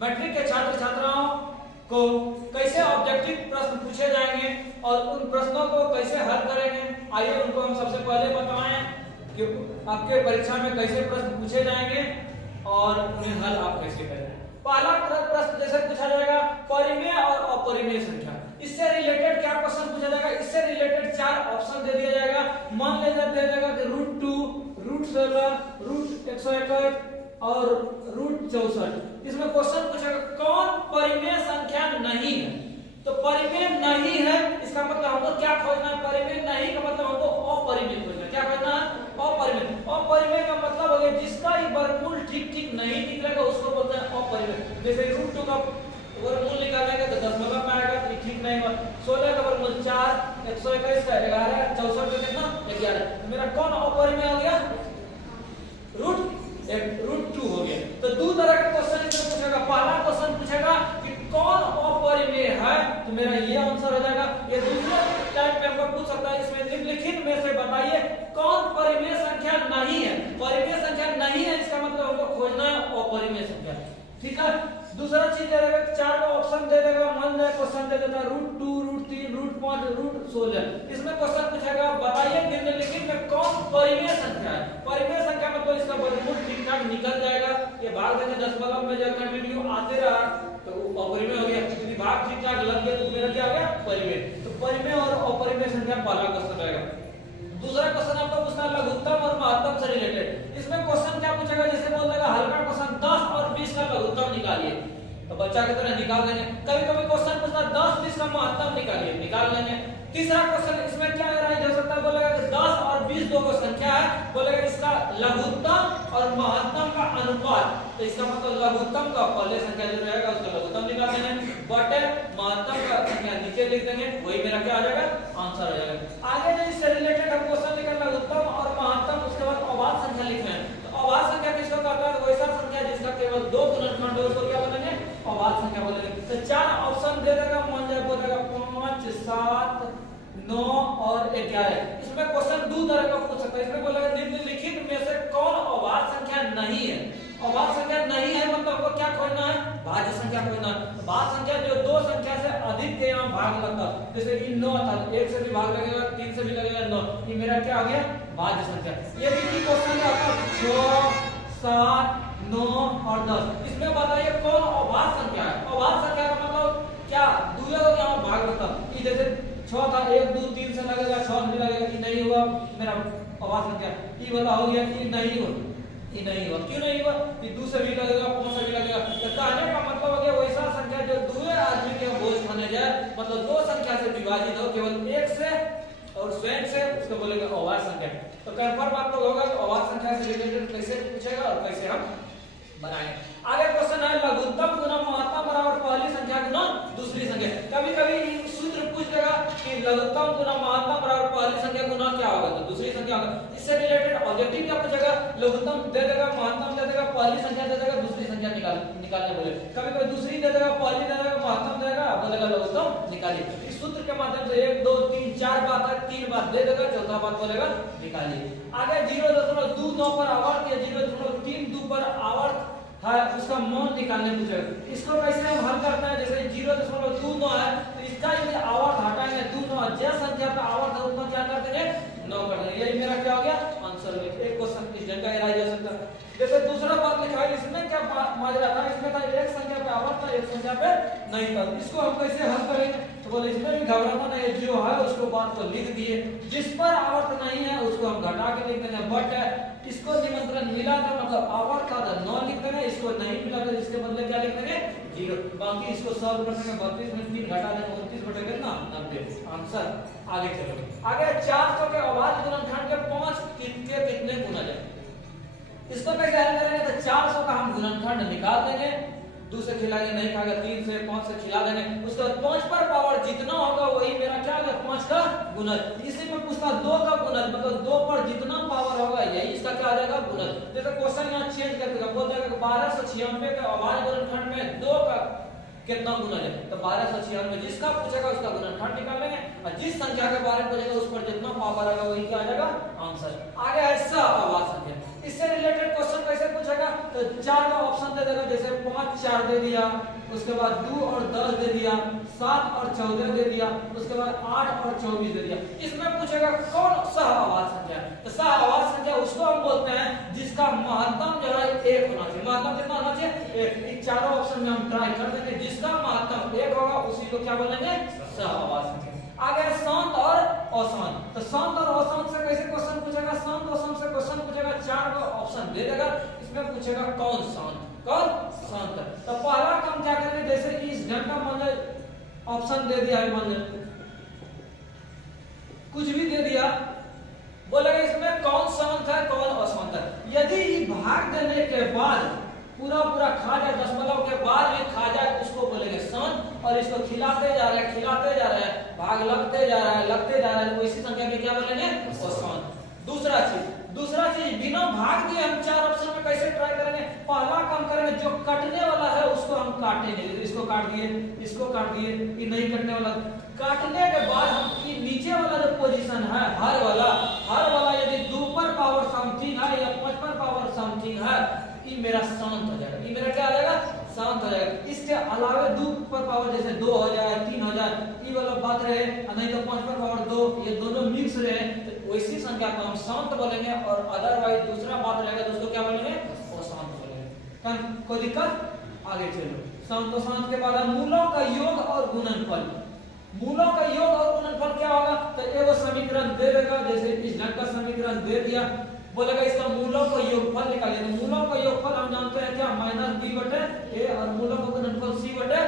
Matric के छात्र छात्राओं को कैसे ऑब्जेक्टिव प्रश्न पूछे जाएंगे और उन प्रश्नों को कैसे हल करेंगे, आइए उनको हम सबसे पहले बताएं कि आपके परीक्षा में कैसे प्रश्न पूछे जाएंगे और उन्हें हल आप कैसे करेंगे। पहला प्रश्न जैसे पूछा जाएगा परिमेय और अपरिमेय संख्या, इससे रिलेटेड क्या क्वेश्चन पूछा जाएगा, इससे रिलेटेड 4 ऑप्शन दे दिया जाएगा। मान लीजिए दे देगा कि √2, √16, √121 और √64। इसमें क्वेश्चन पूछेगा कौन परिमेय संख्या नहीं है। तो परिमेय नहीं है इसका मतलब हमको क्या खोजना है, परिमेय नहीं का मतलब हमको अपरिमेय खोजना है। क्या खोजना है? अपरिमेय। अपरिमेय का मतलब हो गया जिसका ही वर्गमूल ठीक ठीक नहीं निकलेगा उसको बोलते हैं अपरिमेय। जैसे √2 का वर्गमूल निकालेंगे तो दशमलव में आएगा तो ठीक नहीं हुआ। 16 का वर्गमूल 4, 121 का 11, 64 का कितना 11। तो मेरा कौन अपरिमेय हो गया? √2 हो गया। तो दो तरह के क्वेश्चन इसमें पूछेगा। पहला क्वेश्चन पूछेगा कि कौन अपरिमेय है, तो मेरा ये आंसर हो जाएगा। ये दूसरे टाइप में हमको पूछ सकता है, इसमें निम्नलिखित में से बताइए कौन परिमेय संख्या नहीं है। परिमेय संख्या नहीं है इसका मतलब हमको खोजना है अपरिमेय संख्या। ठीक है। दूसरा चीज दे देगा, 4 ऑप्शन दे देगा। मान लीजिए क्वेश्चन दे देता √2, √3, √5, √16। इसमें क्वेश्चन पूछेगा बताइए निम्नलिखित में कौन परिमेय संख्या है। परिमेय संख्या मतलब इसका वर्गमूल ठीक ठाक निकल जाएगा। ये भाग देंगे दशमलव में जब कंटिन्यू आते रहा तो अपरिमेय हो गया। यदि भाग ठीक ठाक लग गया तो मेरा क्या हो गया? परिमेय। तो परिमेय और अपरिमेय संख्या पहला क्वेश्चन रहेगा। दूसरा क्वेश्चन आपको पूछना है लघुत्तम और महत्तम से रिलेटेड। इसमें क्वेश्चन क्या पूछेगा, जैसे बोल देगा हल्का क्वेश्चन 10 और 20 का लघुत्तम निकालिए, तो बच्चा की तरह निकाल देंगे। कभी कभी क्वेश्चन पूछता है 10 20 का महत्तम निकालिए, निकाल लेंगे। तीसरा क्वेश्चन इसमें क्या अराइज हो सकता है, बोलेगा कि 10 और 20 दो को संख्या है, बोलेगा इसका लघुत्तम और महत्तम का अनुपात। तो इसका मतलब लघुत्तम का पहले संख्या जो रहेगा उसका लघुत्तम निकाल देंगे, बटे महत्तम का संख्या नीचे लिख देंगे, वही मेरा क्या आ जाएगा? आंसर आ जाएगा। आगे जो इससे रिलेटेड हम क्वेश्चन निकालना लघुत्तम और महत्तम, उसके बाद अभाज्य संख्या लिखना है। तो अभाज्य संख्या किसको कहता है? वैसा संख्या जिसका केवल 2 गुणनखंड हो उसको क्या बोलेंगे? अभाज्य संख्या बोलेंगे। तो 4 ऑप्शन दे देगा। मान जाए बोलेगा 5, 7, 9 और 11। इसमें क्वेश्चन दो तरह का पूछ सकता है। इसमें बोलेगा निम्नलिखित में से कौन अभाज्य संख्या नहीं है। अभाज्य संख्या नहीं है मतलब हमको क्या खोजना है? भाज्य संख्या खोजना है। भाज्य संख्या जो 2 संख्या से अधिक के यहाँ भाग लगता है, जैसे कि 9 था, 1 से भी भाग लगेगा, 3 से भी लगेगा 9, ये मेरा क्या हो गया? भाज्य संख्या। ये भी क्वेश्चन है आपका 6, 7, 9 और 10। इसमें बताइए कौन अभाज्य संख्या है। अभाज्य संख्या का मतलब क्या? दूसरे को यहाँ भाग लगता है। ये जैसे 6 था, 1, 2, 3 से लगेगा, 6 से भी लगेगा, ये नहीं हुआ मेरा अभाज्य संख्या। ये वाला हो गया, ये नहीं हुआ, ये नहीं हुआ। क्यों नहीं हुआ? ये 2 से भी लगेगा, 5 से भी लगेगा। तो कहने का मतलब हो गया वैसा संख्या जो दूसरे आदमी के बोझ माने जाए, मतलब 2 संख्या से विभाजित हो, केवल 1 से और स्वयं से, उसको बोलेगा अभाज्य संख्या। तो कंफर्म आप लोग होगा कि अभाज्य संख्या से रिलेटेड कैसे पूछेगा और कैसे हम बनाएंगे। आगे क्वेश्चन है लघुत्तम गुना महत्तम बराबर पहली संख्या गुना दूसरी संख्या। कभी कभी सूत्र पूछ देगा कि लघुत्तम गुना महत्तम बराबर पहली संख्या गुना क्या होगा, तो दूसरी संख्या होगा। इससे रिलेटेड ऑब्जेक्टिव क्या पूछेगा? लघुत्तम दे देगा, महत्तम दे देगा, पहली संख्या दे देगा, दूसरी संख्या निकालने बोले। कभी कभी दूसरी दे देगा, पहली दे देगा, महत्तम देगा, बोलेगा लघुत्तम निकालिए। इस सूत्र के माध्यम से 1 2 3 4 बात है, 3 बात दे देगा, चौथा बात बोलेगा निकालिए। आगे 0.29 पर आवर्त या 0.32 पर आवर्त है, उसका मान निकालने पूछेगा। इसको कैसे हम हल करते हैं? जैसे 0.29 है तो इसका यदि आवर्त हटाएंगे 2 जिस संख्या का आवर्त है उसको क्या कर देंगे? 9 कर देंगे। यही मेरा क्या हो गया? आंसर हो गया। एक क्वेश्चन इस ढंग का इलाज हो सकता है। जैसे दूसरा बात लिखा है, इसमें क्या माजरा था? इसमें था एक संख्या पे आवर्त था, एक संख्या पे नहीं था। इसको हम कैसे हल करेंगे? तो बोले इसमें भी घबराना नहीं, जो है उसको बात को लिख दिए, जिस पर आवर्त नहीं है उसको हम घटा के लिख देंगे। बट इसको निमंत्रण मिला था मतलब आवर्त था 9 लिख देंगे, इसको नहीं मिला तो इसके बदले क्या लिख देंगे? 0। बाकी इसको सॉल्व करने में 32 में 3 घटा देंगे, 29 बटे कितना? 90। आंसर। आगे चलो। आगे 400 के अभाज्य गुणनखंड के 5 कितने गुना जाए, इसको कैसे हल करेंगे? तो 400 का हम गुणनखंड निकाल देंगे, 2 से खिलाएंगे, नहीं खाएगा, 3 से 5 से खिला देंगे, उसके बाद 5 पर पावर जितना होगा वही मेरा क्या होगा? 5 का गुणज। इसी में पूछता 2 का गुणज, मतलब 2 पर जितना पावर होगा यही इसका क्या आ जाएगा? गुणज। जैसे क्वेश्चन यहाँ चेंज कर देगा, बोल देगा 1296 के अभाज्य गुणनखंड में 2 का कितना गुणज है, तो 1296 जिसका पूछेगा उसका गुणनखंड निकालेंगे और जिस संख्या के बारे में पूछेगा उस पर जितना पावर आएगा वही क्या आ जाएगा? आंसर। आगे है अभाज्य संख्या। इससे रिलेटेड क्वेश्चन कैसे पूछेगा, तो 4 का ऑप्शन दे देगा, जैसे 5 4 दे दिया, उसके बाद 2 और 10 दे दिया, 7 और 14 दे दिया, उसके बाद 8 और 24 दे दिया। इसमें पूछेगा कौन सहआवाज संख्या है, तो सहआवाज संख्या उसको हम बोलते हैं जिसका महत्तम जो है 1 होना चाहिए। महत्तम कितना होना चाहिए, 1। इन चारों ऑप्शन में हम ट्राई कर देंगे, जिसका महत्तम 1 होगा उसी को क्या बोलेंगे, सहआवाज संख्या। आगे शांत और अशांत, तो शांत और अशांत से कैसे क्वेश्चन पूछेगा, शांत और अशांत से क्वेश्चन पूछेगा, 4 का ऑप्शन दे देगा, इसमें पूछेगा कौन शांत, कौन शांत है। तो पहला काम क्या करेंगे, जैसे इस ढंग का मान लो ऑप्शन दे दिया है, मान लो कुछ भी दे दिया, बोलेगा इसमें कौन शांत है कौन अशांत है। यदि भाग देने के बाद पूरा पूरा खा जाए, दशमलव के बाद भी खा जाए, उसको बोलेंगे शांत, और इसको खिलाते जा रहे हैं, खिलाते जा रहे हैं, भाग लगते जा रहा है, लगते जा रहा है, तो इसी संख्या में क्या बोलेंगे, अशांत। दूसरा चीज बिना भाग दिए हम 4 ऑप्शन में कैसे ट्राई करेंगे, पहला काम करेंगे जो कटने वाला है उसको हम काटेंगे, इसको काट दिए, इसको काट दिए, ये नहीं कटने वाला, काटने के बाद हम नीचे वाला जो पोजीशन है हर वाला यदि 2 पर पावर समथिंग है या 5 पर पावर समथिंग है, ये मेरा शांत हो जाएगा, ये मेरा क्या हो जाएगा, शांत हो जाएगा। इसके अलावा 2 पर पावर जैसे 2 हो जाए, 3 हो जाए, ये वाला बात रहे, नहीं तो 5 पर पावर 2, ये दोनों मिक्स रहे, तो वैसी संख्या को हम शांत बोलेंगे, और अदरवाइज दूसरा बात रहेगा तो उसको क्या बोलेंगे, अशांत बोलेंगे। कोई दिक्कत, आगे चलो। शांत और शांत के बाद मूलों का योग और गुणनफल, मूलों का योग और गुणनफल क्या होगा, तो एगो समीकरण दे देगा, जैसे इस ढंग का समीकरण दे दिया, बोलेगा इसका मूलों का योगफल निकालिए, तो मूलों का योगफल हम जानते हैं क्या, -b/a, और मूलों का गुणनफल c/a।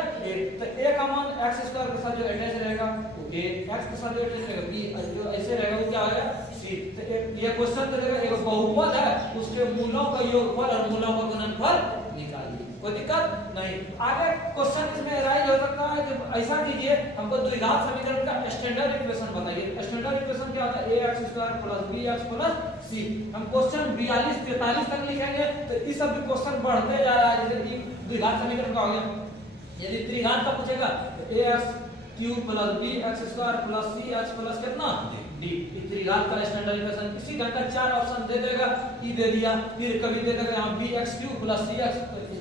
तो a का मान x² के साथ जो अटैच रहेगा वो a, x के साथ जो अटैच रहेगा b, जो ऐसे रहेगा वो क्या आएगा c। तो ये क्वेश्चन दे देगा, एक बहुपद है उसके मूलों का योगफल और मूलों का गुणनफल निकालिए, कोई दिक्कत नहीं। आगे क्वेश्चन इसमें राइज हो सकता है कि ऐसा कीजिए, हमको द्विघात समीकरण का स्टैंडर्ड इक्वेशन बताइए। स्टैंडर्ड इक्वेशन क्या होता है, ax² + bx + c। हम क्वेश्चन 42 43 तक लिखेंगे, तो इस सब क्वेश्चन बढ़ते जा रहा है, जैसे द्विघात समीकरण का हो गया। यदि त्रिघात का पूछेगा तो ax³ + bx² + cx + कितना d, त्रिघात का स्टैंडर्ड इक्वेशन। इसी ढंग का 4 ऑप्शन दे देगा, ई दे दिया, फिर कभी दे देगा यहाँ bx³ + cx,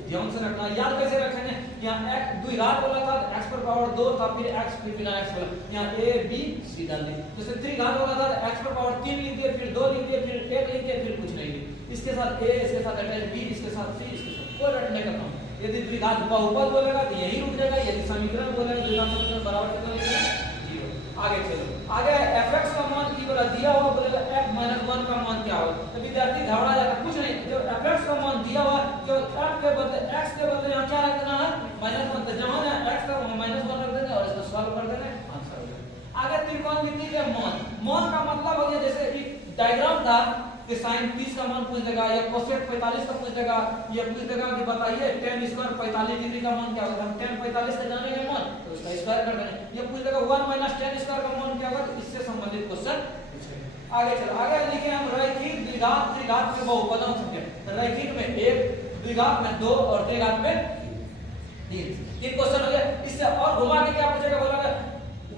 ध्यान से रखना, याद कैसे रखेंगे, यहाँ x द्विघात वाला था, x पर पावर 2 था, फिर x फिर बिना x वाला, यहाँ a b c डाल दिए। जैसे त्रिघात वाला था, x पर पावर 3 लिख दिए, फिर 2 लिख दिए, फिर 1 लिख दिए, फिर कुछ नहीं लिखे, इसके साथ a, इसके साथ अटैच b, इसके साथ c, इसके साथ कोई रटने का काम। यदि द्विघात बहुपद बोलेगा तो यही रुक जाएगा, यदि समीकरण बोलेगा द्विघात समीकरण बराबर कितना लिखेंगे, 0। आगे चलो, आगे fx का मान की बोला दिया हुआ, बोलेगा f - 1 का मान क्या होगा, तो विद्यार्थी घबरा जाएगा, कुछ नहीं, जो fx का मान दिया हुआ, जो f के बदले x के बदले यहाँ क्या रख देना है, -1, तो जहां है x का -1 रख देंगे और इसको सॉल्व कर देंगे, आंसर हो जाएगा। आगे त्रिकोणमिति के मान का मतलब हो गया, जैसे एक डायग्राम था कि sin 30 का मान पूछ देगा, या cosec 45 का पूछ देगा, ये पूछ देगा कि बताइए tan² 45 डिग्री का मान क्या होगा, हम tan 45 से जानेंगे मान, तो इसका स्क्वायर कर देंगे। ये पूछ देगा 1 - tan² का मान क्या होगा, तो इससे संबंधित क्वेश्चन पूछेंगे। आगे चलो, आगे लिखे हम रैखिक द्विघात त्रिघात के बहुपदों संख्या, तो रैखिक में 1, द्विघात में 2 और त्रिघात में 3 क्वेश्चन हो गया। इससे और घुमा के क्या पूछेगा, बोलेगा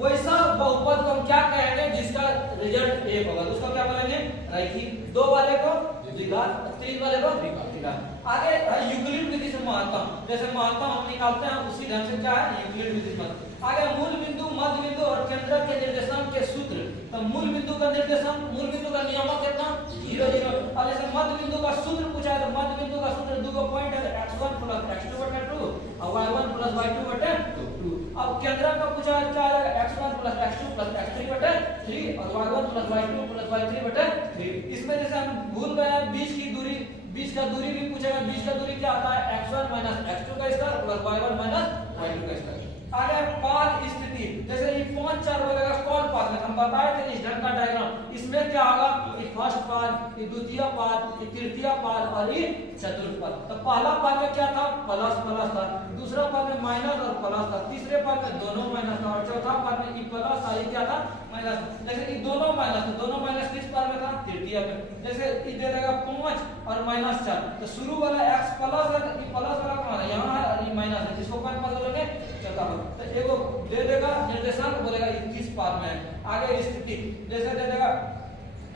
वैसा बहुपद को हम क्या कहेंगे जिसका रिजल्ट 1 होगा, तो उसको क्या बोलेंगे, रैखिक। 2 वाले को द्विघात, 3 वाले को त्रिघात। आगे यूक्लिड विधि से महत्तम, जैसे महत्तम हम निकालते हैं उसी ढंग से क्या है, यूक्लिड विधि से। आगे मूल बिंदु, मध्य बिंदु और केंद्र के निर्देशांक के सूत्र, तो मूल बिंदु का निर्देशांक, मूल बिंदु का नियामक कितना, 0 0। और जैसे मध्य बिंदु का सूत्र पूछा है, तो मध्य बिंदु का सूत्र 2 पॉइंट है, x1 + x2/2 और y1 + y2/2। अब केंद्र का पूछा है क्या आएगा, x1 + x2 + x3/3 और y1 + y2 + y3/3। इसमें जैसे हम भूल गए बीच की दूरी, बीच का दूरी भी पूछेगा, बीच का दूरी क्या आता है, x1 - x2 का स्क्वायर + y1 - y2 का स्क्वायर। आगे पाद स्थिति, जैसे ये 5 4 बोलेगा कौन पाद में, हम बताए थे इस ढंग का डायग्राम, इसमें क्या होगा, ये फर्स्ट पाद, ये द्वितीय पाद, ये तृतीय पाद और ये चतुर्थ पाद। तो पहला पाद में क्या था, प्लस प्लस था, दूसरा पाद में माइनस और प्लस था, तीसरे पाद में दोनों माइनस था, और चौथा पाद में ये प्लस था, ये क्या था, माइनस। जैसे ये दोनों माइनस, तो दोनों माइनस किस पाद में था, तृतीय में। जैसे ये दे देगा 5 और -4, तो शुरू वाला x प्लस है, ये प्लस वाला कहां है, यहां है, और ये माइनस है, जिसको कौन पाद बोलेंगे, चौथा पाद। तो एगो दे देगा निर्देशांक, बोलेगा 21 पाद में है। आगे स्थिति, जैसे दे देगा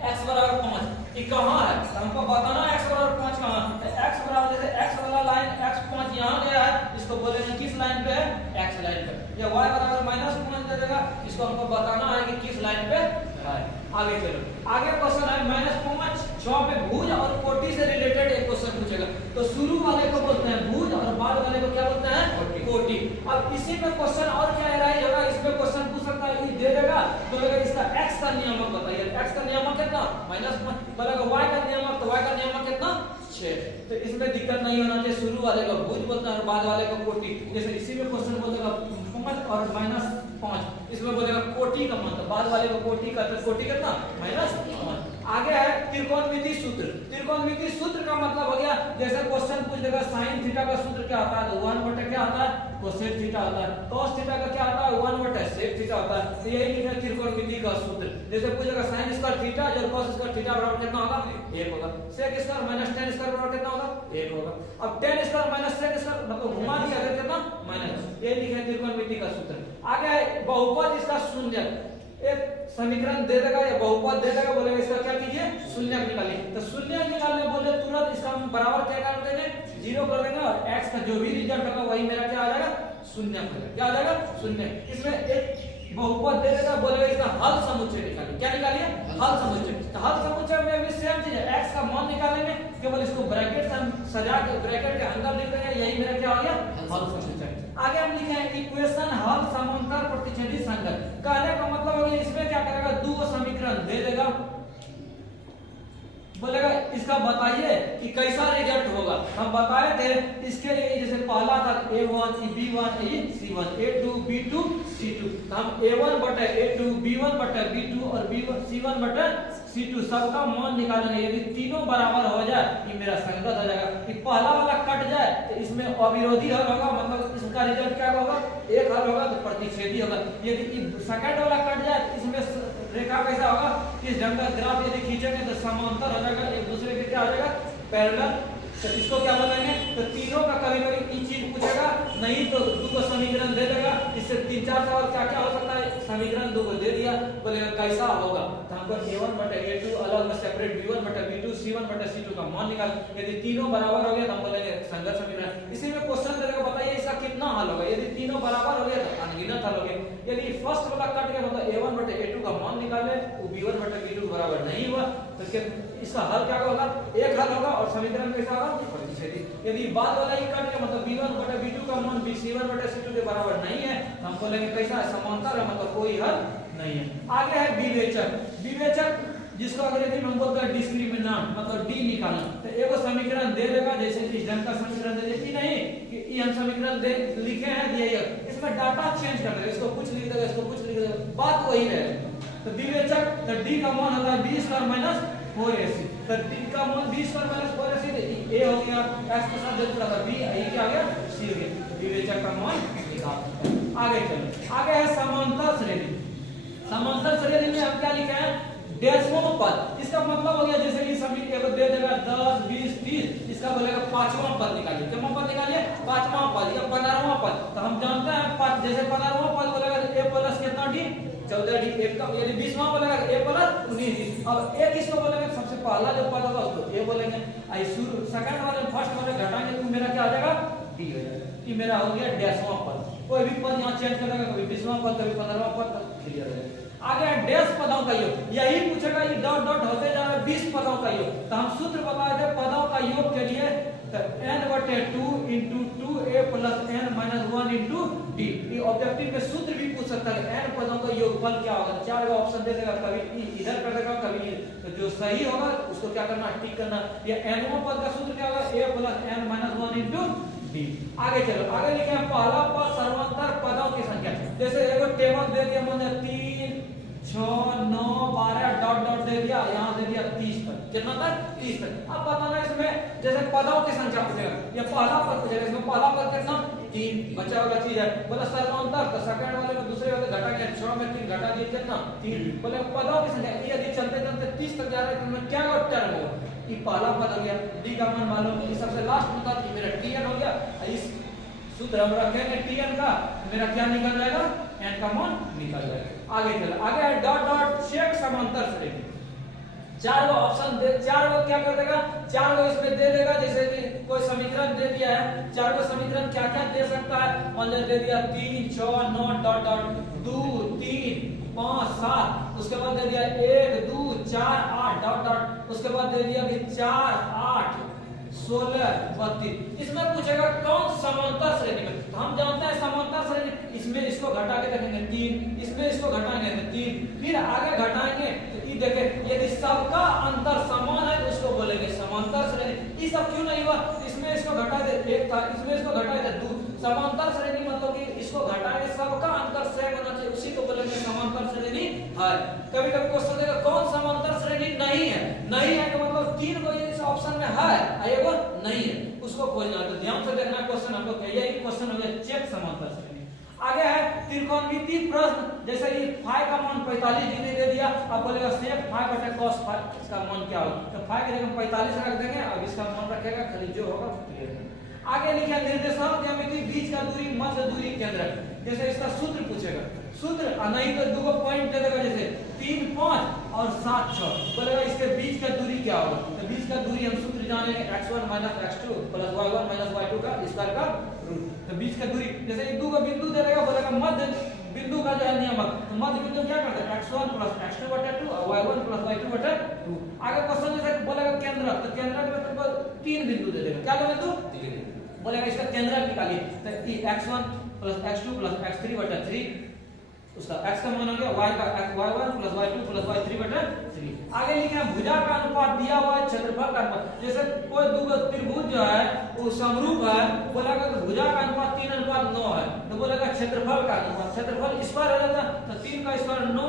x = 5, कि कहाँ है, तो हमको बताना x बराबर 5 कहाँ है। x बराबर जैसे x वाला लाइन x5 यहाँ गया है, इसको बोलेंगे किस लाइन पे है, x लाइन पे। या y बराबर -5 दे देगा, इसको हमको बताना है कि किस लाइन पे है। आगे चलो, आगे क्वेश्चन है -5 6 पे भुज और कोटि से रिलेटेड एक क्वेश्चन पूछेगा। तो शुरू वाले को बोलते हैं भुज और बाद वाले को क्या बोलते हैं, कोटि। अब इसी पे क्वेश्चन और क्या एराइज होगा, इसमें क्वेश्चन पूछ सकता है, ये दे देगा बोलेगा इसका x का नियमक बताइए। x का नियमक कितना, -5, बोलेगा y का नियमक, तो y का नियमक कितना 6। तो इसमें दिक्कत नहीं होना चाहिए, शुरू वाले को भुज बोलते हैं और बाद वाले को कोटि। जैसे इसी में क्वेश्चन बोलेगा 5 और -5, इसमें बोलेगा कोटि का मान, तो बाद वाले को कोटि का, तो कोटि कितना -5। आगे है त्रिकोणमिति सूत्र। त्रिकोणमिति सूत्र का मतलब हो गया, जैसे क्वेश्चन पूछ देगा sin थीटा का सूत्र क्या होता है, तो 1/, क्या आता है, कोसेक थीटा होता है। cos थीटा का क्या आता है, 1/, sec थीटा होता है। तो यही लिखा है त्रिकोणमिति का सूत्र। जैसे पूछेगा sin स्क्वायर थीटा और cos स्क्वायर थीटा बराबर कितना होगा, 1 होगा। sec square minus tan square बराबर कितना होगा, 1 होगा। अब tan square minus sec square मतलब घुमा दिया तो कितना, माइनस। ये लिखा है त्रिकोणमिति का सूत्र। आगे है बहुपद, इसका शून्य। एक समीकरण दे देगा या बहुपद दे देगा, बोलेगा इसका क्या कीजिए, शून्य निकालिए। तो शून्य निकालने बोले तुरंत इसका हम बराबर क्या कर देंगे, 0 कर देंगे और x का जो भी रिजल्ट होगा वही मेरा क्या आ जाएगा, शून्य हो जाएगा। क्या आ जाएगा, शून्य। इसमें एक बहुपद दे देगा, बोलेगा इसका हल समुच्चय निकालिए। क्या निकालिए, हल समुच्चय। तो हल समुच्चय में भी सेम चीज है, x का मान निकालेंगे, केवल इसको ब्रैकेट से हम सजा के ब्रैकेट के अंदर लिख देंगे, यही मेरा क्या हो गया, हल समुच्चय। आगे हम लिखे हैं इक्वेशन हल समांतर प्रतिच्छेदी संगत। कहने का मतलब हो गया, इसमें क्या करेगा, दो समीकरण दे देगा, बोलेगा इसका बताइए कि कैसा रिजल्ट होगा। हम बताए थे इसके लिए, जैसे पहला था a1 b1 c1 a2 b2 c2, तो हम a1 बटे a2 b1 बटे b2 और b1 c1 बटे c2 सबका मान निकालेंगे। यदि तीनों बराबर हो जाए ये मेरा संगत हो जाएगा। कि पहला वाला कट जाए तो इसमें अविरोधी हल होगा, मतलब इसका रिजल्ट क्या होगा, एक हल होगा तो प्रतिच्छेदी होगा। यदि सेकंड वाला कट जाए तो इसमें रेखा कैसा होगा, इस ढंग का ग्राफ यदि खींचेंगे तो समांतर हो जाएगा, एक दूसरे के क्या हो जाएगा, पैरेलल। तो इसको क्या बोलेंगे, तो तीनों का कभी कभी ये चीज पूछेगा, नहीं तो दो को समीकरण दे देगा। इससे 3-4 सवाल क्या क्या हो सकता है, समीकरण दो को दे दिया, बोलेगा कैसा होगा, तो हमको a1 बटे a2 अलग में सेपरेट b1 बटे b2 c1 बटे c2 का मान निकाल। यदि तीनों बराबर हो गया तो हम बोलेंगे संगत समीकरण। इसी में क्वेश्चन दे देगा, बताइए इसका कितना हल होगा। यदि तीनों बराबर हो गया तो अनगिनत हल हो गया। यदि फर्स्ट वाला कट गया मतलब a1 बटे a2 का मान निकाले, वो b1 बटे b2 बराबर नहीं हुआ तो इसका हल क्या होगा, एक हल होगा और समीकरण कैसा होगा, प्रतिच्छेदी। यदि बाद वाला ही कट गया मतलब b1 बटे b2 का मान c1 बटे c2 के बराबर नहीं है तो हम बोलेंगे कैसा है, समांतर है, मतलब कोई हल नहीं है। आगे है विवेचक। विवेचक जिसको अंग्रेजी में हम बोलते हैं डिस्क्रिमिनेंट, मतलब डी निकालना। तो एगो समीकरण दे देगा, जैसे इस ढंग का समीकरण दे देगा, नहीं कि ये हम समीकरण दे लिखे हैं दिए, इसमें डाटा चेंज कर देगा, इसको कुछ लिख देगा, इसको कुछ लिख देगा, बात वही रहेगा। तो विवेचक, तो डी का मान होगा b स्क्वायर माइनस 4ac। तो डी का मान b स्क्वायर माइनस 4ac, ए हो गया, x के साथ जुड़ा था b, ये क्या आ गया, c हो गया। तो विवेचक का मान निकाल। आगे चलो, आगे है समांतर श्रेणी। समांतर श्रेणी में हम क्या लिखे हैं, डेसिमल पद। इसका मतलब हो गया, जैसे कि सभी को दे देगा 10 20 30, इसका बोलेगा पांचवा पद निकालिए। कितना पद निकालिए, पांचवा पद या 15वां पद। तो हम जानते हैं जैसे 15वां पद बोलेगा a प्लस कितना d 14 d, एक का यदि 20वां बोलेगा a प्लस 19 d। अब a किसको बोलेंगे, सबसे पहला जो पद होगा उसको a बोलेंगे। आई शुरू सेकंड वाले फर्स्ट वाले घटाएंगे तो मेरा क्या आ जाएगा, d हो जाएगा। ये मेरा हो गया डेसिमल पद। कोई भी पद यहाँ चेंज कर देगा, कभी 20वां पद कभी 15वां पद, क्लियर हो जाएगा। आगे डेस पदों का योग, यही पूछेगा, ये डॉट डॉट होते जा रहे 20 पदों का योग। तो हम सूत्र बताए थे पदों का योग के लिए, तो n बटे 2 into 2a plus n minus 1 into d। ये ऑब्जेक्टिव में सूत्र भी पूछ सकता है, n पदों का योगफल क्या होगा। 4 का ऑप्शन दे देगा, कभी इधर कर देगा कभी, तो जो सही होगा उसको क्या करना, टिक करना। ये nवां पद का सूत्र क्या होगा, a plus n minus 1 into d। आगे चलो, आगे लिखे हैं पहला पद सर्वांतर पदों की संख्या। जैसे एगो टेबल दे दिया, मान 3 6 9 12 डॉट डॉट दे दिया, यहाँ दे दिया 30 तक, कितना तक, 30 तक। अब बताना इसमें जैसे पदों की संख्या पूछेगा, या पहला पद पूछेगा, इसमें पहला पद कितना, 3, बचा हुआ चीज है। बोला सर्वांतर, तो सेकंड वाले में दूसरे वाले घटा गया, 6 में 3 घटा दिया कितना, 3। बोले पदों की संख्या, यदि चलते चलते 30 तक जा रहा है तो इसमें क्या टर्म होगा, ये पहला पद हो गया, डी का मान मालूम, ये सबसे लास्ट में था, ये मेरा tn हो गया। इस सूत्र हम रखेंगे tn का, मेरा क्या निकल जाएगा, n का मान निकल जाएगा। आगे चलो, आगे है डॉट डॉट चेक समांतर श्रेणी। चार गो ऑप्शन दे, चार गो क्या कर देगा, चार गो इसमें दे देगा। जैसे कि कोई समीकरण दे दिया है, चार गो समीकरण क्या क्या दे सकता है, मान लीजिए दे दिया 3 6 9 डॉट डॉट 2 3 5 7, उसके बाद दे दिया 1 2 4 8 डॉट डॉट, उसके बाद दे दिया कि 4 8 16 32। इसमें पूछेगा कौन समांतर श्रेणी में, तो हम जानते हैं समांतर श्रेणी, इसमें इसको घटा के देखेंगे 3, इसमें इसको घटाएंगे तो 3, फिर आगे घटाएंगे तो ये देखे यदि सबका अंतर समान है तो उसको बोलेंगे समांतर श्रेणी। ये सब क्यों नहीं हुआ, इसमें इसको घटा दे 1 था, इसमें इसको घटा दे 2, समांतर श्रेणी मतलब कि इसको घटाएंगे सबका अंतर सेम होना चाहिए, उसी को बोलेंगे समांतर श्रेणी है। कभी कभी क्वेश्चन देगा कौन समांतर श्रेणी नहीं है, नहीं है तो मतलब 3 को इस ऑप्शन में है एगो नहीं है, उसको खोजना है। तो ध्यान से देखना क्वेश्चन, हम लोग यही क्वेश्चन हो गया चेक समांतर श्रेणी। आगे है त्रिकोणमिति प्रश्न, जैसे ये फाइ का मान 45 डिग्री दे दिया, अब बोलेगा सेक फाइ बटे cos फाइ इसका मान क्या होगा, तो फाइ की जगह 45 रख देंगे, अब इसका मान रखेगा, खाली जो होगा क्लियर है। आगे लिखा निर्देशांक ज्यामिति बीच का दूरी मध्य दूरी केंद्र, जैसे इसका सूत्र पूछेगा, सूत्र नहीं तो दो पॉइंट दे देगा, जैसे 3 5 और 7 6, बोलेगा इसके बीच का दूरी क्या होगा, तो बीच का दूरी हम सूत्र जानेंगे x1 x2 y1 y2 का स्क्वायर का रूट। तो बीच का दूरी जैसे ये दो का बिंदु दे देगा, बोलेगा मध्य बिंदु का जो है नियमक, तो मध्य बिंदु क्या करता है x1 x2 बटे 2 और y1 y2 बटे 2। आगे क्वेश्चन जैसे बोलेगा केंद्र, तो केंद्र के मतलब 3 बिंदु दे देगा, क्या बिंदु 3, बोलेगा इसका केंद्र निकालिए, तो ये x1 x2 x3 बटे 3, उसका x का मान हो गया y का y1 y2 y3 बटे 3। आगे लिखे हैं भुजा का अनुपात दिया हुआ है क्षेत्रफल का अनुपात, जैसे कोई दो त्रिभुज जो है वो समरूप है, बोलेगा कि भुजा का अनुपात 3:9 है, तो बोलेगा क्षेत्रफल का अनुपात, क्षेत्रफल स्क्वायर हो जाता है तो 3 का स्क्वायर 9,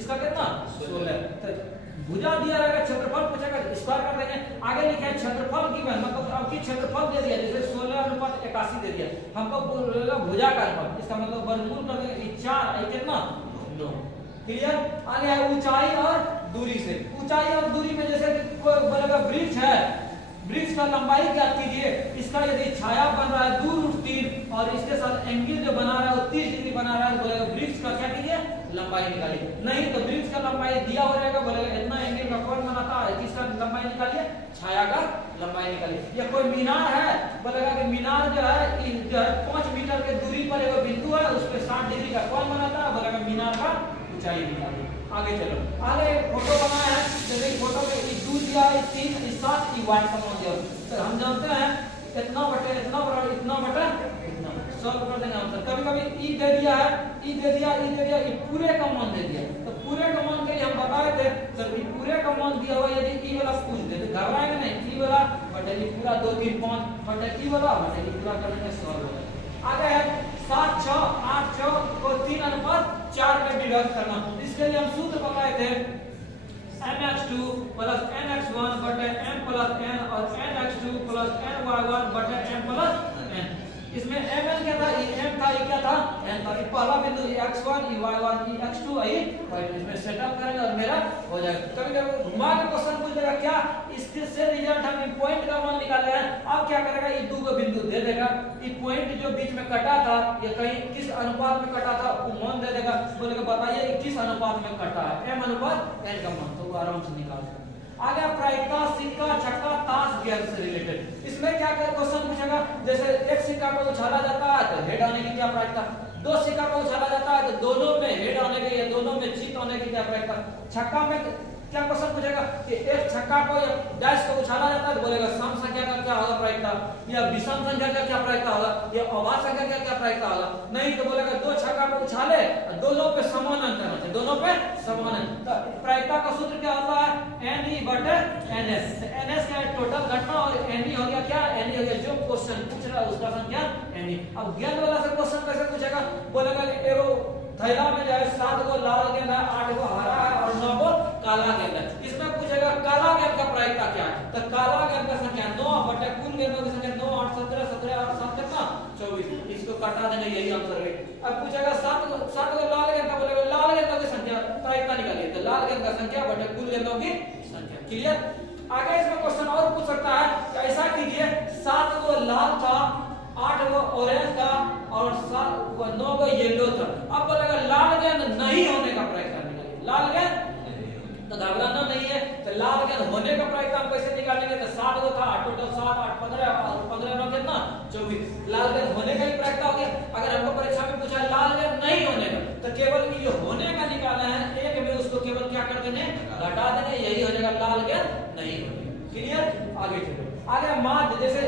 इसका कितना 16। तो भुजा दिया रहेगा, क्षेत्रफल पूछेगा स्क्वायर कर देंगे। आगे लिखे हैं क्षेत्रफल की मतलब अब की क्षेत्रफल दे दिया, जैसे 16:81 दे दिया, हमको बोलेगा भुजा का अनुपात, इसका मतलब वर्गमूल कर देंगे 4 कितना 9। क्लियर। आगे है ऊंचाई और दूरी से, ऊंचाई और दूरी में जैसे कोई बोलेगा वृक्ष है, वृक्ष का लंबाई ज्ञात कीजिए, इसका यदि छाया बन रहा है 2√3 और इसके साथ एंगल जो बना रहा है वो 30 डिग्री बना रहा है, बोलेगा वृक्ष का क्या कीजिए लंबाई निकालिए। नहीं तो वृक्ष का लंबाई दिया हो जाएगा, बोलेगा इतना एंगल का कौन बनाता है, इसका लंबाई निकालिए, छाया का लंबाई निकालिए। या कोई मीनार है, बोलेगा कि मीनार जो है 5 मीटर के दूरी पर एक बिंदु है, उस पर 60 डिग्री का कौन बनाता है, बोलेगा मीनार का ऊंचाई निकालिए। आगे चलो, आगे फोटो बनाया है, जैसे फोटो में 2 दिया है 3 7 की वाट का मान दिया, तो हम जानते हैं इतना बटे इतना बराबर इतना बटे इतना, सॉल्व कर देंगे आंसर। कभी कभी ई दे दिया है, ई दे दिया, ई दे दिया, ये पूरे का मान दे दिया, तो पूरे का मान के लिए हम बताए थे, तो ये पूरे का मान दिया हुआ, यदि ई वाला पूछ दे तो घबराएंगे नहीं, ई वाला बटे ई पूरा 2 3 5 बटे ई वाला बटे ई पूरा कर देंगे, सॉल्व हो जाएगा। आगे है 7 6 8 6 को 3:4 में विभाजित करना, इसके लिए हम सूत्र बताए थे mx2 प्लस nx1 बटे m प्लस n और nx2 प्लस ny1 बटे m प्लस n। इसमें mn क्या था, ये m था, ये क्या था n था, ये पहला बिंदु x1 ये y1 ये x2 ये y2, इसमें सेटअप करेंगे और मेरा हो जाएगा। कभी कभी घुमा के क्वेश्चन पूछ देगा क्या, इसके से रिजल्ट हम पॉइंट का मान निकाले हैं, अब क्या करेगा ये दो बिंदु दे देगा, ये पॉइंट जो बीच में कटा था ये कहीं किस अनुपात में कटा था वो मान दे देगा, बोलेगा बताइए किस अनुपात में कटा है, m अनुपात n का मान, तो आराम से निकाल सकते। आगे प्रायिकता, सिक्का, छक्का, ताश गेम से रिलेटेड, इसमें क्या क्या क्वेश्चन पूछेगा, जैसे एक सिक्का को उछाला जाता है तो हेड आने की क्या प्रायिकता, 2 सिक्का को उछाला जाता है तो दोनों में हेड आने की या दोनों में चित आने की क्या प्रायिकता। छक्का में क्या क्वेश्चन पूछेगा कि एक छक्का को या डैश को उछाला जाता है तो बोलेगा सम संख्या का क्या होगा प्रायिकता, या विषम संख्या का क्या प्रायिकता होगा, या अभाज्य संख्या का क्या प्रायिकता होगा। नहीं तो बोलेगा 2 छक्का को उछाले दोनों पे समान अंक होना चाहिए, दोनों पे समान अंक, तो प्रायिकता का सूत्र क्या होता है ne बटे ns, ns का टोटल घटना और ne हो गया क्या, ne हो गया जो क्वेश्चन पूछ रहा है उसका संख्या ne। अब गेंद वाला से क्वेश्चन कैसे पूछेगा, बोलेगा एगो थैला में जो है 7 गो लाल गेंद है, 8 गो हरा है और 9 गो काला गेंद है, इसमें पूछेगा काला गेंद का प्रायिकता क्या है, तो काला गेंद का संख्या 9 बटे कुल गेंदों की संख्या 9 8 17 17 और 7 कितना 24, इसको काटा देंगे, यही आंसर है। अब पूछेगा 7 गो लाल गेंद का, बोलेगा लाल गेंदों की संख्या प्रायिकता निकालिए, तो लाल गेंद का संख्या बटे कुल गेंदों की संख्या। क्लियर। आगे इसमें क्वेश्चन और पूछ सकता है कि ऐसा कीजिए 7 गो लाल था, 8 गो ऑरेंज था और 9 गो येलो था, अब बोलेगा लाल गेंद नहीं होने का प्रायिकता निकालिए, लाल गेंद तो घबराना नहीं है, तो लाल गेंद होने का प्रायिकता हम कैसे निकालेंगे? तो 7 गो था, टोटल 7 8 15 और 15 9 कितना 24। लाल गेंद होने का ही प्रायिकता हो गया। अगर हमको परीक्षा में पूछा लाल गेंद नहीं होने का, तो केवल ये होने का निकालना है, एक में उसको केवल क्या कर देंगे? घटा देंगे, यही हो जाएगा लाल गेंद नहीं होने। क्लियर? आगे चलो। आगे माध्य, जैसे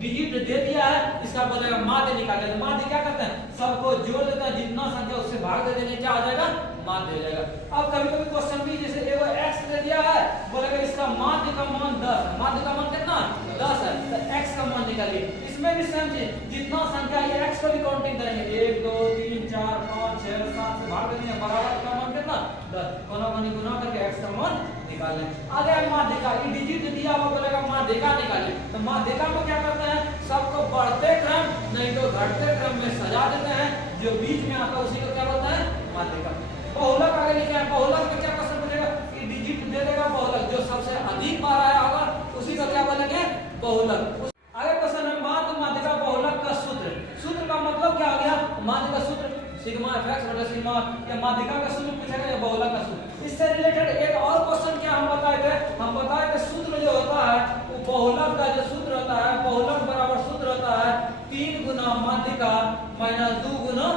डिजिट दे दिया है, इसका बोलेगा माध्य निकाले। तो माध्य क्या करते हैं? सबको जोड़ देते हैं, जितना संख्या उससे भाग दे देंगे, क्या आ जाएगा? माध्य हो जाएगा। अब कभी कभी क्वेश्चन भी जैसे एगो x दे दिया है, बोलेगा इसका माध्य का मान 10 है। माध्य का मान कितना? 10 है। तो x का मान निकालिए। इसमें भी सेम चीज, जितना संख्या ये x को भी काउंटिंग करेंगे, 1 2 3 4 5 6 7 से भाग देंगे, बराबर का मान कितना? 10। गुना करके x का मान निकाल लें। आगे माध्य का ये डिजिट दिया हुआ, बोलेगा माध्य का निकालिए। तो माध्य का में क्या करते हैं? सबको बढ़ते क्रम नहीं तो घटते क्रम में सजा देते हैं, जो बीच में आता है उसी को क्या बोलते हैं? माध्य का। बहुलक आगे लिखे हैं, बहुलक में क्या क्वेश्चन पूछेगा? कि डिजिट दे देगा बहुलक, जो सबसे अधिक बार आया होगा उसी को क्या बोलेंगे? बहुलक। आगे क्वेश्चन है माध्य का बहुलक का सूत्र। सूत्र का मतलब क्या हो गया? माध्य का सूत्र सिग्मा fx बटा सिग्मा, या माध्यिका का सूत्र पूछेगा या बहुलक का सूत्र। इससे रिलेटेड एक और क्वेश्चन क्या हम बताए थे? हम बताए थे सूत्र जो होता है वो बहुलक का जो सूत्र होता है, बहुलक बराबर सूत्र होता है 3 गुना माध्यिका माइनस 2 गुना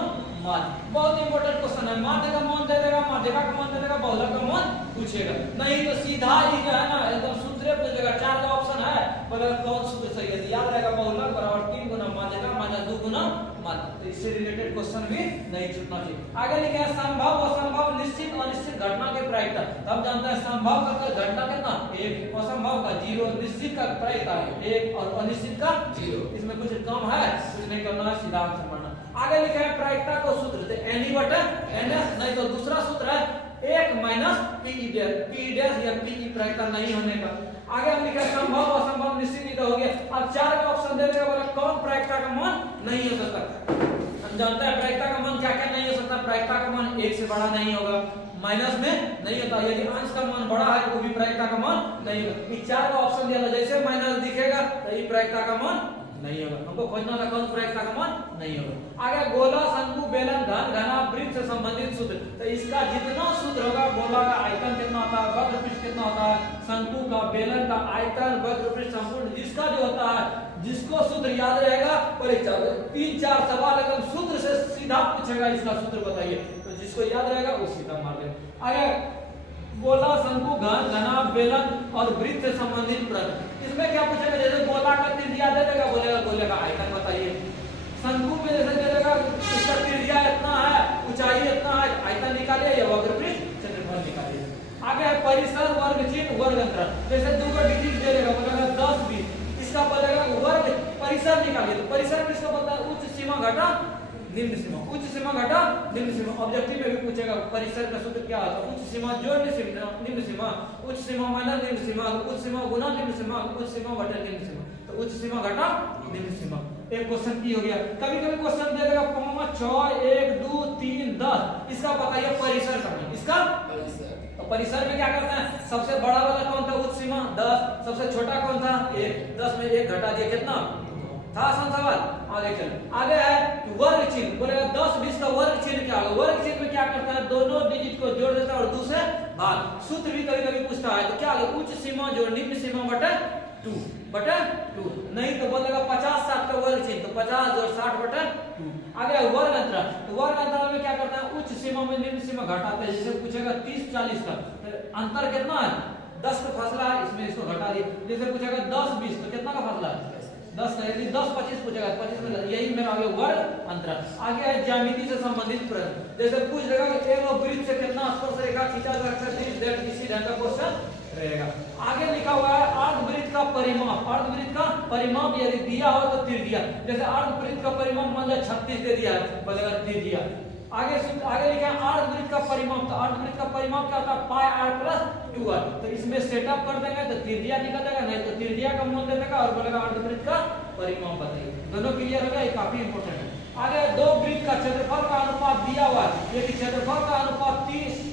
माध्य। बहुत इंपॉर्टेंट क्वेश्चन है। माध्य का मान दे देगा, माध्यिका का मान दे देगा, बहुलक का मान पूछेगा। नहीं तो सीधा ही जो है ना एकदम सूत्र पूछेगा। 4 का ऑप्शन है, बोलेगा कौन सूत्र सही है? याद रहेगा बहुलक बराबर 3 गुना माध्यिका माइनस 2 गुना माध्य। तो इससे रिलेटेड क्वेश्चन भी नहीं छूटना चाहिए। आगे लिखे हैं संभव असंभव निश्चित अनिश्चित घटना के प्रायिकता। तब जानते हैं संभव का घटना कितना? 1, असंभव का 0, निश्चित का प्रायिकता 1 और अनिश्चित का 0। इसमें कुछ कम है, कुछ नहीं करना है, सीधा आंसर मारना। आगे लिखे हैं प्रायिकता को सूत्र, तो एनी बटा ns, नहीं तो दूसरा सूत्र है 1 माइनस पी डैश या पी प्रायिकता नहीं होने का। आगे हम लिखे संभव असंभव निश्चित हो गया। अब 4 का ऑप्शन दे देगा, बोला कौन प्रायिकता का मान नहीं हो सकता? हम जानते हैं प्रायिकता का मान क्या क्या नहीं हो सकता। प्रायिकता का मान 1 से बड़ा नहीं होगा, माइनस में नहीं होता, यदि अंश का मान बड़ा है तो भी प्रायिकता का मान नहीं होगा। ये 4 का ऑप्शन दिया था, जैसे माइनस दिखेगा तो ये प्रायिकता का मान नहीं होगा। हमको खोजना था कौन प्रायिकता का मान नहीं होगा। आगे गोला शंकु बेलन घन घना वृत्त से संबंधित सूत्र। तो इसका जितना सूत्र होगा, गोला का आयतन कितना होता है, वक्र पृष्ठ कितना होता है, शंकु का बेलन का आयतन वक्र पृष्ठ संपूर्ण, जिसका जो होता है, जिसको सूत्र याद रहेगा परीक्षा में 3-4 सवाल एकदम सूत्र से सीधा पूछेगा, इसका सूत्र बताइए। तो जिसको याद रहेगा वो सीधा मार देगा। आगे गोला शंकु घन घना बेलन और वृत्त से संबंधित प्रश्न। इसमें क्या पूछेगा? जैसे गोला का त्रिज्या दे देगा, बोलेगा गोले का आयतन बताइए। शंकु में जैसे दे देगा इसका त्रिज्या इतना है, ऊंचाई इतना है, आयतन निकालिए या वक्र पृष्ठ क्षेत्रफल निकालिए। आगे है परिसर वर्ग चिन्ह वर्ग अंतर। जैसे 2 का डिजिट दे देगा, बोलेगा 10 20, इसका बोलेगा वर्ग परिसर निकालिए। तो परिसर में इसको बोलता है उच्च सीमा घटा निम्न सीमा, उच्च सीमा घटा निम्न सीमा। ऑब्जेक्टिव में भी पूछेगा परिसर का सूत्र क्या होता है? उच्च सीमा जोड़ निम्न सीमा, उच्च सीमा माइनस निम्न सीमा, उच्च सीमा गुना निम्न सीमा, उच्च सीमा बटा निम्न सीमा। तो उच्च सीमा घटा निम्न सीमा। एक क्वेश्चन की हो गया। कभी कभी क्वेश्चन दे देगा 5 6 1 2 3 10, इसका बताइए परिसर करना। इसका तो परिसर में क्या करते हैं? सबसे बड़ा वाला कौन था? उच्च सीमा 10, सबसे छोटा कौन था? 1, 10 में 1 घटा दिया, कितना था? आसान सवाल। आगे चलो। आगे है वर्ग चिन्ह, बोलेगा 10 20 का वर्ग चिन्ह क्या होगा? वर्ग चिन्ह में क्या करता है? दोनों डिजिट को जोड़ देता है और दूसरे भाग। सूत्र भी कभी कभी पूछता है, तो क्या होगा? उच्च सीमा जोड़ निम्न सीमा बटा 2 बटा 2। नहीं तो बोलेगा 50 60 का वर्ग चिन्ह, तो 50 जोड़ 60 बटा 2। आगे वर्ग अंतराल, तो वर्ग अंतराल में क्या करता है? उच्च सीमा में निम्न सीमा घटाते हैं। जैसे पूछेगा 30 40 का, तो अंतर कितना है? 10 का फासला है, इसमें इसको घटा दिए। जैसे पूछेगा 10 20, तो कितना का फासला है? 10 का। यदि 10 25 पूछेगा 25 में, यही मेरा आगे वर्ग अंतराल। आगे है ज्यामिति से संबंधित प्रश्न। जैसे पूछ लेगा कि एक वृत्त से कितना स्पर्श रेखा खींचा जा सकता है, दैट इसी ढंग का क्वेश्चन रहेगा। आगे लिखा हुआ है अर्धवृत्त का परिमाप। अर्धवृत्त का परिमाप यदि दिया हो तो त्रिज्या। जैसे अर्धवृत्त का परिमाप मान लो 36 दे दिया है, बोलेगा त्रिज्या। आगे लिखा है अर्धवृत्त का परिमाप। तो अर्धवृत्त का परिमाप क्या होता है? पाई r प्लस 2r। तो इसमें सेटअप कर देंगे तो त्रिज्या निकल जाएगा, नहीं तो त्रिज्या का मान दे देगा और बोलेगा अर्धवृत्त का परिमाप बताइए। दोनों क्लियर हो गया, ये काफी इंपॉर्टेंट है। आगे 2 वृत्त का क्षेत्रफल का अनुपात दिया हुआ है। यदि क्षेत्रफल का अनुपात 30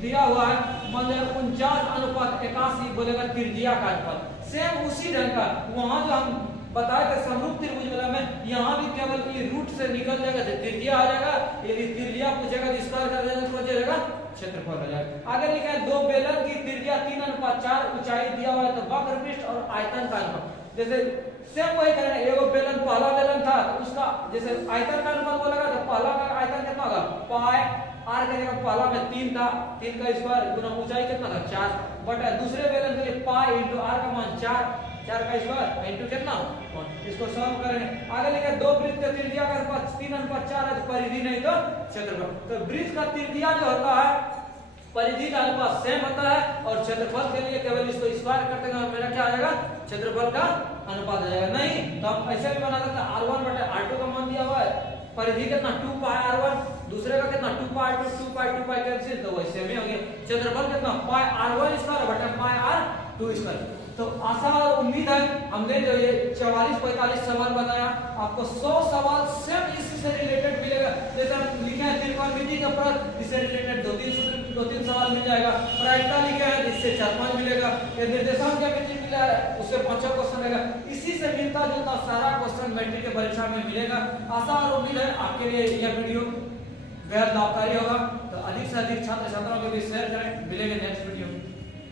दिया हुआ है, मान लो 49:81, बोलेगा त्रिज्या का अनुपात। सेम उसी ढंग का वहां जो हम बताए थे समरूप त्रिभुज वाला में, यहाँ भी केवल ये रूट से निकल जाएगा तो त्रिज्या आ जाएगा। यदि त्रिज्या पूछेगा तो स्क्वायर कर देगा तो हो जाएगा क्षेत्रफल हो जाएगा। आगे लिखा है दो बेलन की त्रिज्या 3:4 ऊंचाई दिया हुआ है तो वक्र पृष्ठ और आयतन का अनुपात। जैसे सेम वही करेंगे, एगो बेलन पहला बेलन था तो उसका जैसे आयतन का अनुपात बोलेगा तो पहला का आयतन कितना होगा पाई आर का जगह पहला में 3 था, 3 का स्क्वायर गुना ऊंचाई कितना था 4 बटा दूसरे बेलन के लिए पाई इनटू आर का मान 4 का स्क्वायर इनटू कितना 1। इसको सॉल्व करेंगे। आगे लिखा है दो वृत्त की त्रिज्या का अनुपात 3:4 है तो परिधि नहीं तो क्षेत्रफल। तो वृत्त का त्रिज्या जो होता है परिधि का अनुपात सेम होता है और क्षेत्रफल के लिए केवल इसको स्क्वायर करते हैं, मेरा क्या आ जाएगा क्षेत्रफल का अनुपात आ जाएगा। नहीं तो हम ऐसे भी बना सकते हैं r1 बटे r2 का मान दिया हुआ है, परिधि कितना 2 पाई r1, दूसरे का कितना 2 पाई 2 पाई कैंसिल तो वैसे में हो गया क्षेत्रफल कितना पाई r1 स्क्वायर बटे पाई r2 स्क्वायर। तो आशा और उम्मीद है हमने जो ये 44-45 सवाल बनाया आपको 100 सवाल सेम इसी से रिलेटेड मिलेगा। जैसे हम लिखे हैं त्रिकोणमिति का प्रश्न इससे रिलेटेड 2-3 सवाल मिल जाएगा, प्रायिकता लिखे हैं इससे 4-5 मिलेगा, ये निर्देशांक ज्यामिति मिला है उससे 5 क्वेश्चन रहेगा। इसी से मिलता जुलता सारा क्वेश्चन मैट्रिक के परीक्षा में मिलेगा। आशा और उम्मीद है आपके लिए यह वीडियो बेहद लाभकारी होगा। तो अधिक से अधिक छात्र छात्राओं के बीच शेयर करें। मिलेंगे नेक्स्ट